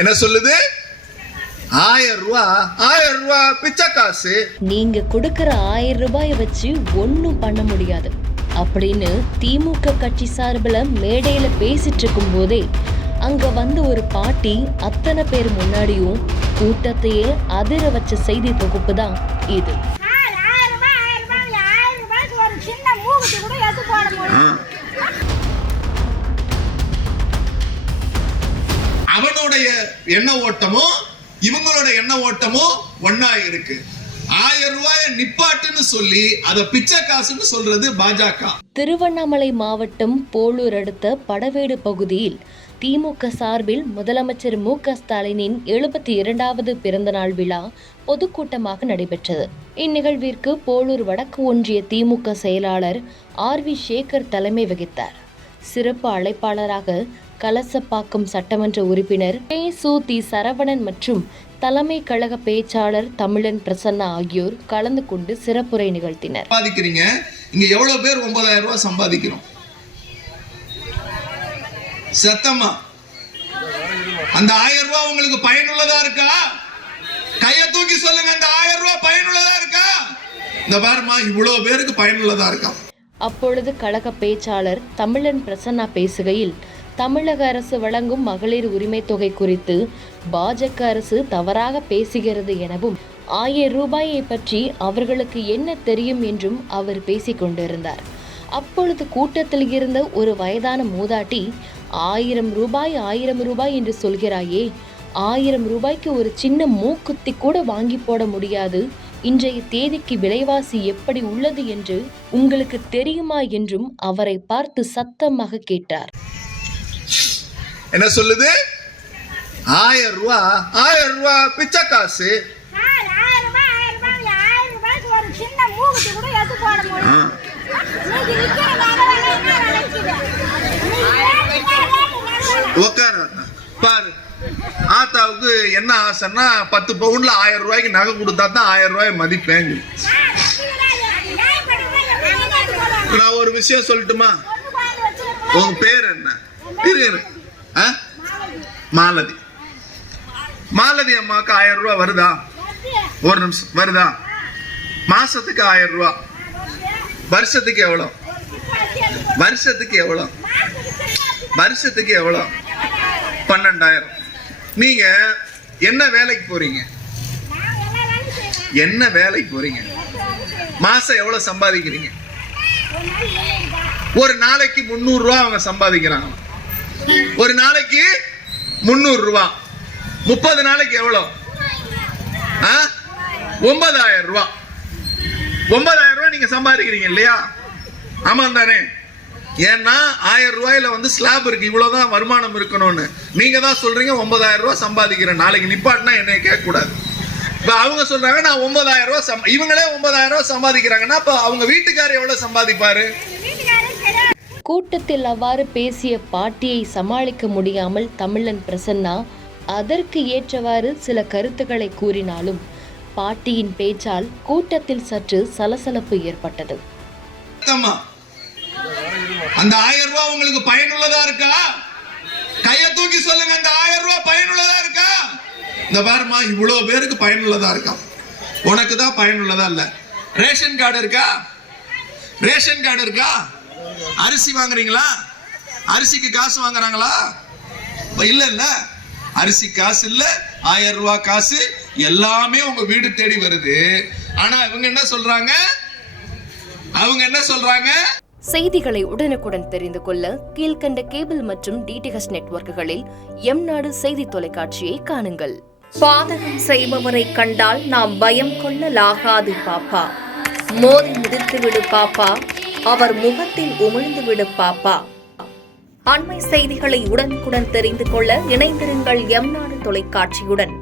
என்ன சொல்லுது? 1000 ரூபாய் பிச்சை காசு. நீங்க கொடுக்கிற 1000 ரூபாயை வச்சு ஒன்னும் பண்ண முடியாது அப்படின்னு திமுக கட்சி சார்பில் மேடையில பேசிட்டு இருக்கும் போதே அங்க வந்து ஒரு பாட்டி அத்தனை பேர் முன்னாடியும் கூட்டத்தையே அதிர வச்ச செய்தி தொகுப்பு தான் இது. அவனுடைய எண்ண ஓட்டமோ இவங்களோட எண்ண ஓட்டமோ ஒன்னா இருக்கு. 1000 ரூபாயை நிப்பாட்டுன்னு சொல்லி அத பிச்சை காசுன்னு சொல்றது பாஜக. திருவண்ணாமலை மாவட்டம் போலூர் அடுத்த படவேடு பகுதியில் திமுக சார்பில் முதலமைச்சர் மு.க. ஸ்டாலினின் 72வது பிறந்தநாள் விழா பொதுக்கூட்டமாக நடைபெற்றது. இந்நிகழ்விற்கு போலூர் வடக்கு ஒன்றிய திமுக செயலாளர் ஆர்.வி. சேகர் தலைமை வகித்தார். சிறப்பு அழைப்பாளராக கலசப்பாக்கம் சட்டமன்ற உறுப்பினர் கே.சு.தி. சரவணன் மற்றும் தலைமை கழக பேச்சாளர் தமிழன் பிரசன்னா ஆகியோர் கலந்து கொண்டு சிறப்புரை நிகழ்த்தினர். இங்க எவ்வளவு பேர் 9000 ரூபாய் சம்பாதிக்கிறோம்? சத்தமா அந்த 1000 ரூபாய் உங்களுக்கு பயனுள்ளதா இருக்கா? கைய தூக்கி சொல்லுங்க. அந்த 1000 ரூபாய் பயனுள்ளதா இருக்கா? இந்த பாருமா, இவ்வளவு பேருக்கு பயனுள்ளதா இருக்கா? அப்பொழுது கழக பேச்சாளர் தமிழன் பிரசன்னா பேசுகையில், தமிழக அரசு வழங்கும் மகளிர் உரிமை தொகை குறித்து பாஜக அரசு தவறாக பேசுகிறது எனவும் 1000 ரூபாயை பற்றி அவர்களுக்கு என்ன தெரியும் என்றும் அவர் பேசிக் கொண்டிருந்தார். அப்பொழுது கூட்டத்தில் இருந்த ஒரு வயதான மூதாட்டி, 1000 ரூபாய் என்று சொல்கிறாயே, 1000 ரூபாய்க்கு ஒரு சின்ன மூக்குத்தி கூட வாங்கி போட முடியாது. இன்றைய தேதிக்கு விலைவாசி எப்படி உள்ளது என்று உங்களுக்கு தெரியுமா என்றும் அவரை பார்த்து சத்தமாக கேட்டார். என்ன சொல்லுது? 1000 ரூபாய் பிச்சை காசு. பாரு, ஆத்தாவுக்கு என்ன ஆசைன்னா 10 பவுன்ல 1000 ரூபாய்க்கு நகை கொடுத்தா தான் 1000 ரூபாய் மதிப்பேங்க. நான் ஒரு விஷயம் சொல்லட்டுமா? உங்க பேர் என்ன? மாலதி. மாலதி அம்மாவுக்கு 1000 ரூபாய் வருதா? ஒரு நிமிஷம், வருதா? மாசத்துக்கு 1000 ரூபாய். வருஷத்துக்கு எவ்வளவு? வருஷத்துக்கு எவ்வளவு? 12,000. நீங்க என்ன வேலைக்கு போறீங்க? என்ன வேலைக்கு போறீங்க? மாசம் எவ்வளவு சம்பாதிக்கிறீங்க? ஒரு நாளைக்கு 300 ரூபாய் அவங்க சம்பாதிக்கிறாங்க. ஒரு நாளைக்கு 300 ரூபாய். 30 நாளைக்கு எவ்வளவு? 9,000 ரூபாய். 9,000 ரூபாய் நீங்க சம்பாதிக்கிறீங்க இல்லையா? ஆமா தானே? ஏன்னா 1000 ரூபாயில வந்து ஸ்லாப் இருக்கு, இவ்வளவுதான் வருமானம் இருக்கணும்னு. நீங்க தான் சொல்றீங்க 9,000 ரூபாய் சம்பாதிக்கிறேன். நாளைக்கு நிப்பாட்டினா என்னைய கேட்க கூடாது. இப்ப அவங்க சொல்றாங்க நான் 9,000 ரூபாய், இவங்களே 9,000 ரூபாய் சம்பாதிக்கிறாங்கன்னா அப்ப அவங்க வீட்டுக்காரர் எவ்வளவு சம்பாதிப்பாரு? கூட்டத்தில் அவ்வாறு பேசிய பாட்டியை சமாளிக்க முடியாமல் தமிழன் பிரசன்னா அதற்கு ஏற்றவாறு சில கருத்துக்களை கூறினாலும் பாட்டியின் பேச்சால் கூட்டத்தில் சற்று சலசலப்பு ஏற்பட்டது. அந்த 1000 ரூபாய் உங்களுக்கு பயனுள்ளதா இருக்கா? கைய தூக்கி சொல்லுங்க. அந்த 1000 ரூபாய் பயனுள்ளதா இருக்கா? இந்த பாருமா, இவ்வளவு பேருக்கு பயனுள்ளதா இருக்கா? உனக்கு தான் பயனுள்ளதா இல்ல. ரேஷன் கார்டு இருக்கா? ரேஷன் கார்டு இருக்கா? அரிசி வாங்குறீங்களா? அரிசிக்கு காசு வாங்குறாங்களா? இல்ல. அரிசி காசு இல்ல, 1000 ரூபாய் காசு எல்லாமே உங்க வீடு தேடி வருது. ஆனா இவங்க என்ன சொல்றாங்க? செய்திகளை உடனுக்குடன் தெரிந்து கொள்ள கீழ்கண்ட கேபிள் மற்றும் டிடிஹெச் நெட்வொர்க்குகளில் எம்நாடு செய்தி தொலைக்காட்சியை காணுங்கள். பாதகம் செய்பவரை கண்டால் நாம் பயம் கொள்ளலாகாது பாப்பா. மோதி மிதித்து விடு பாப்பா, அவர் முகத்தில் உமிழ்ந்து விடு பாப்பா. அண்மை செய்திகளை உடனுக்குடன் தெரிந்து கொள்ள இணைந்திருங்கள் எம்நாடு தொலைக்காட்சியுடன்.